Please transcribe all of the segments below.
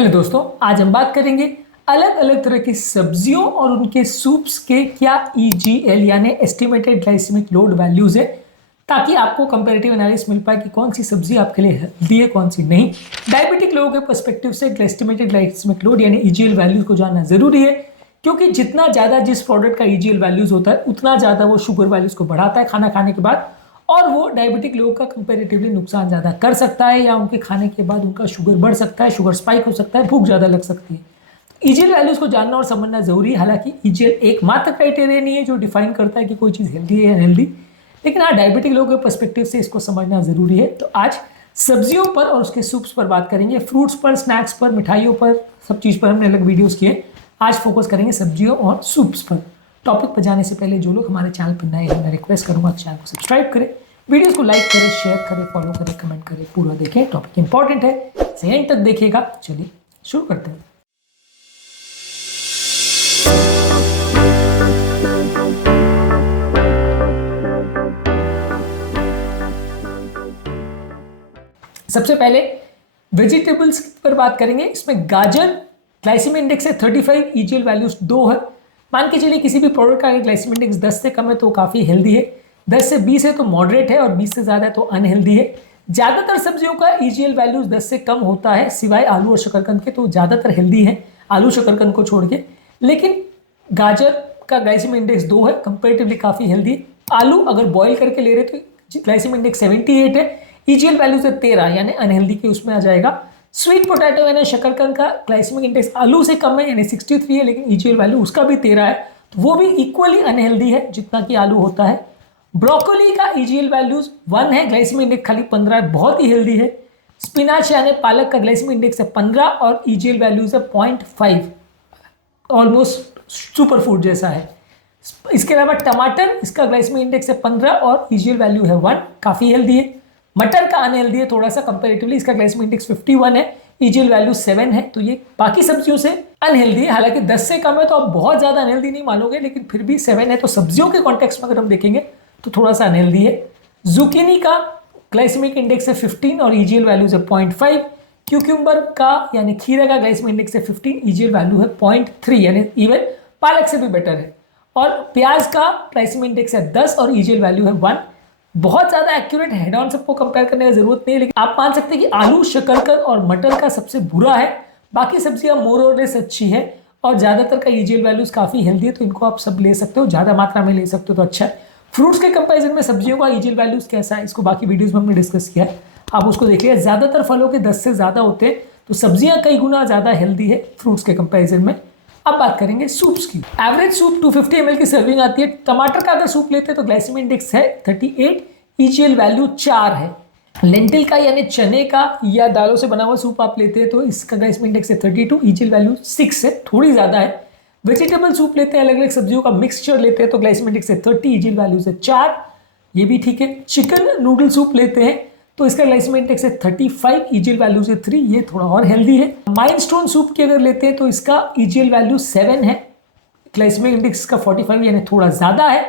Hello दोस्तों, आज हम बात करेंगे अलग अलग तरह की सब्जियों और उनके सूप्स के क्या EGL यानी एस्टिमेटेड ग्लाइसेमिक लोड वैल्यूज है, ताकि आपको कंपैरेटिव एनालिसिस मिल पाए कि कौन सी सब्जी आपके लिए हेल्दी है, कौन सी नहीं। डायबिटिक लोगों के पर्सपेक्टिव से एस्टिमेटेड ग्लाइसेमिक लोड यानी EGL वैल्यूज को जानना जरूरी है, क्योंकि जितना ज़्यादा जिस प्रोडक्ट का EGL वैल्यूज होता है उतना ज़्यादा वो शुगर वैल्यूज को बढ़ाता है खाना खाने के बाद, और वो डायबिटिक लोगों का कंपैरेटिवली नुकसान ज़्यादा कर सकता है, या उनके खाने के बाद उनका शुगर बढ़ सकता है, शुगर स्पाइक हो सकता है, भूख ज़्यादा लग सकती है। EGL वैल्यूज को जानना और समझना जरूरी है। हालांकि EGL एकमात्र क्राइटेरिया नहीं है जो डिफाइन करता है कि कोई चीज़ हेल्दी है या अनहेल्दी, लेकिन हाँ, डायबिटिक लोगों के पर्सपेक्टिव से इसको समझना जरूरी है। तो आज सब्जियों पर और उसके सूप्स पर बात करेंगे, फ्रूट्स पर, स्नैक्स पर, मिठाइयों पर, सब चीज़ पर हमने अलग वीडियोज़ किए। आज फोकस करेंगे सब्जियों और सूप्स पर। टॉपिक पर जाने से पहले जो लोग हमारे चैनल पर नए हैं, मैं रिक्वेस्ट करूँगा चैनल को सब्सक्राइब करें, वीडियोस को लाइक करें, शेयर करें, फॉलो करें, कमेंट करें, पूरा देखें। टॉपिक इंपॉर्टेंट है, सही तक देखिएगा। चलिए शुरू करते हैं। सबसे पहले वेजिटेबल्स पर बात करेंगे। इसमें गाजर ग्लाइसेमिक इंडेक्स है 35, EGL वैल्यूज 2 है। मान के चलिए किसी भी प्रोडक्ट का अगर ग्लाइसेमिक इंडेक्स 10 से कम है तो काफ़ी हेल्दी है, 10 से 20 है तो मॉडरेट है, और 20 से ज़्यादा है तो अनहेल्दी है। ज़्यादातर सब्जियों का EGL वैल्यूज 10 से कम होता है, सिवाय आलू और शकरकंद के, तो ज़्यादातर हेल्दी है आलू शकरकंद को छोड़ के। लेकिन गाजर का ग्लाइसेमिक इंडेक्स 2 है, कंपेरेटिवली काफ़ी हेल्दी है। आलू अगर बॉयल करके ले रहे तो ग्लाइसेमिक इंडेक्स 78 है, EGL वैल्यूज है 13 यानी अनहेल्दी के उसमें आ जाएगा। स्वीट पोटैटो यानी शकरकंद का ग्लाइसेमिक इंडेक्स आलू से कम है यानी 63 है, लेकिन EGL वैल्यू उसका भी 13 है, तो वो भी इक्वली अनहेल्दी है जितना कि आलू होता है। ब्रोकोली का EGL वैल्यूज 1 है, ग्लाइसेमिक इंडेक्स खाली 15 है, बहुत ही हेल्दी है। स्पिनाच यानी पालक का ग्लाइसेमिक इंडेक्स है 15 और EGL वैल्यूज है 0.5, ऑलमोस्ट सुपर फूड जैसा है। इसके अलावा टमाटर, इसका ग्लाइसेमिक इंडेक्स है 15 और EGL वैल्यू है 1, काफ़ी हेल्दी है। मटर का अनहेल्दी है थोड़ा सा कंपैरेटिवली, इसका ग्लाइसेमिक इंडेक्स 51 है, EGL वैल्यू 7 है, तो ये बाकी सब्जियों से अनहेल्दी है। हालांकि 10 से कम है तो आप बहुत ज़्यादा अनहेल्दी नहीं मानोगे, लेकिन फिर भी 7 है, तो सब्जियों के कॉन्टेक्स्ट में अगर हम देखेंगे तो थोड़ा सा अनहेल्दी है। जुकीनी का ग्लाइसेमिक इंडेक्स है 15 और EGL वैल्यूज है 0.5। क्यूक्यूम्बर का यानी खीरा का ग्लाइसेमिक इंडेक्स है 15, EGL वैल्यू है 0.3 यानी इवन पालक से भी बेटर है। और प्याज का ग्लाइसेमिक इंडेक्स है 10 और EGL वैल्यू है 1। बहुत ज़्यादा एक्यूरेट हेड ऑन सबको कंपेयर करने की जरूरत नहीं है, लेकिन आप मान सकते हैं कि आलू, शकरकंद और मटर का सबसे बुरा है, बाकी सब्जियां मोर और लेस अच्छी है, और ज़्यादातर का EGL वैल्यूज काफ़ी हेल्दी है, तो इनको आप सब ले सकते हो, ज़्यादा मात्रा में ले सकते हो तो अच्छा है। फ्रूट्स के कंपैरिजन में सब्जियों का EGL वैल्यूज कैसा है, इसको बाकी वीडियोज़ में हमने डिस्कस किया है, आप उसको देखिए। ज़्यादातर फलों के 10 से ज़्यादा होते हैं, तो सब्जियां कई गुना ज़्यादा हेल्दी है फ्रूट्स के कंपेरिजन में। अब बात करेंगे सूप्स की। एवरेज सूप 250 ml की सर्विंग आती है। टमाटर का अगर सूप लेते हैं तो ग्लाइसेमिक इंडेक्स है 38, EGL वैल्यू 4 है। लेंटिल का यानी चने का या दालों से बना हुआ सूप आप लेते हैं तो इसका ग्लाइसेमिक इंडेक्स है 32, EGL वैल्यू 6 है, थोड़ी ज़्यादा है। वेजिटेबल सूप लेते हैं, अलग अलग सब्जियों का मिक्सचर लेते हैं तो ग्लाइसेमिक इंडेक्स है 30, EGL वैल्यू है 4, ये भी ठीक है। चिकन नूडल सूप लेते हैं तो इसका ग्लाइसेमिक इंडेक्स है 35, EGL वैल्यू है 3, ये थोड़ा और हेल्दी है। माइलस्टोन सूप की अगर लेते हैं तो इसका EGL वैल्यू 7 है, ग्लाइसेमिक इंडेक्स का 45 यानी थोड़ा ज़्यादा है।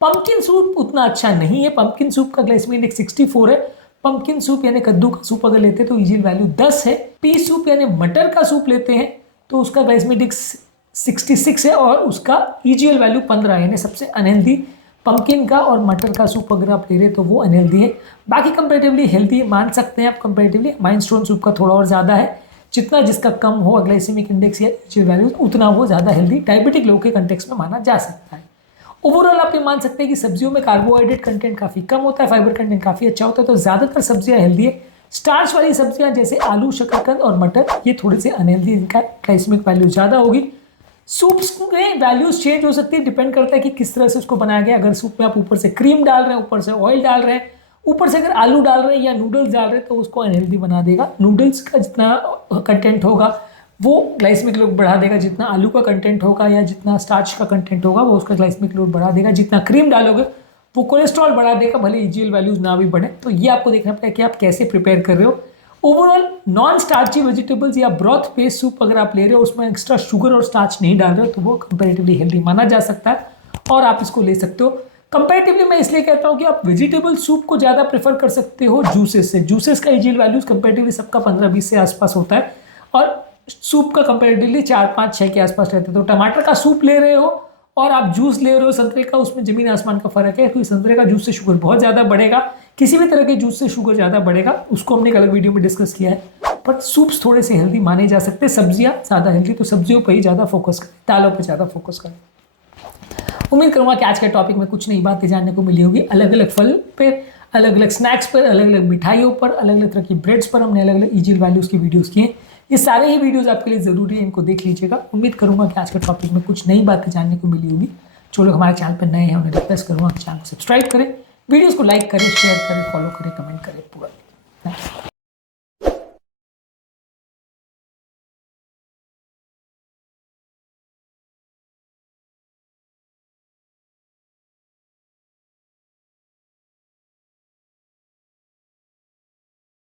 पंपकिन सूप उतना अच्छा नहीं है, पंपकिन सूप का ग्लाइसेमिक इंडेक्स 64 है। पंपकिन सूप यानी कद्दू का सूप अगर लेते हैं तो EGL वैल्यू 10 है। पी सूप यानी मटर का सूप लेते हैं तो उसका ग्लाइसेमिक इंडेक्स 66 है और उसका EGL वैल्यू 15 है, यानी सबसे अनहेल्दी पंपकिन का और मटर का सूप अगर आप ले रहे हैं तो वो अनहेल्दी है। बाकी कंपेरेटिवली हेल्दी मान सकते हैं आप कंपेरेटिवली। माइलस्टोन सूप का थोड़ा और ज़्यादा है, जितना जिसका कम हो ग्लाइसेमिक इंडेक्स या EGL वैल्यू उतना वो ज़्यादा हेल्दी डायबिटिक लोगों के कंटेक्स्ट में माना जा सकता है। ओवरऑल आप ये मान सकते हैं कि सब्जियों में कार्बोहाइड्रेट कंटेंट काफ़ी कम होता है, फाइबर कंटेंट काफ़ी अच्छा होता है, तो ज़्यादातर सब्जियां हेल्दी है। स्टार्च वाली सब्जियां जैसे आलू, शकरकंद और मटर ये थोड़ी सी अनहेल्दी, इनका ग्लाइसेमिक वैल्यू ज़्यादा होगी। सूप्स में वैल्यूज चेंज हो सकती है, डिपेंड करता है कि किस तरह से उसको बनाया गया। अगर सूप में आप ऊपर से क्रीम डाल रहे हैं, ऊपर से ऑयल डाल रहे हैं, ऊपर से अगर आलू डाल रहे हैं या नूडल्स डाल रहे हैं तो उसको अनहेल्दी बना देगा। नूडल्स का जितना कंटेंट होगा वो ग्लाइसेमिक लोड बढ़ा देगा, जितना आलू का कंटेंट होगा या जितना स्टार्च का कंटेंट होगा वो उसका ग्लाइसेमिक लोड बढ़ा देगा। जितना क्रीम डालोगे वो कोलेस्ट्रॉल बढ़ा देगा, भले EGL वैल्यूज ना भी बढ़े। तो ये आपको देखना पड़ेगा कि आप कैसे प्रिपेयर कर रहे हो। ओवरऑल नॉन स्टार्ची वेजिटेबल्स या ब्रॉथ बेस्ड सूप अगर आप ले रहे हो, उसमें एक्स्ट्रा शुगर और स्टार्च नहीं डाल रहे हो, तो वो कंपेरेटिवली हेल्दी माना जा सकता है और आप इसको ले सकते हो। कंपेरेटिवली मैं इसलिए कहता हूँ कि आप वेजिटेबल सूप को ज़्यादा प्रेफर कर सकते हो जूसेस से। जूसेस का EGL वैल्यूज कंपेरेटिवली सबका 15-20 से आसपास होता है, और सूप का कंपेरेटिवली 4-5-6 के आसपास रहता है। तो टमाटर का सूप ले रहे हो और आप जूस ले रहे हो संतरे का, उसमें जमीन आसमान का फर्क है। क्योंकि संतरे का जूस से शुगर बहुत ज़्यादा बढ़ेगा, किसी भी तरह के जूस से शुगर ज़्यादा बढ़ेगा, उसको हमने एक अलग वीडियो में डिस्कस किया है। बट सूप्स थोड़े से हेल्दी माने जा सकते हैं, सब्जियाँ ज़्यादा हेल्दी, तो सब्जियों पर ही ज़्यादा फोकस करें, दालों पर ज़्यादा फोकस करें। उम्मीद करूँगा कि आज के टॉपिक में कुछ नई बातें जानने को मिली होगी। अलग अलग फल पे, अलग अलग स्नैक्स पर, अलग अलग मिठाइयों पर, अलग अलग तरह की ब्रेड्स पर हमने अलग अलग ईजीएल वैल्यूज़ की वीडियोस की हैं। ये सारे ही वीडियोस आपके लिए ज़रूरी है, इनको देख लीजिएगा। उम्मीद करूँगा कि आज के टॉपिक में कुछ नई बातें जानने को मिली होगी। जो लोग हमारे चैनल पर नए हैं उन्हें रिक्वेस्ट करूँगा कि चैनल को सब्सक्राइब करें, वीडियोज़ को लाइक करें, शेयर करें, फॉलो करें, कमेंट करें पूरा।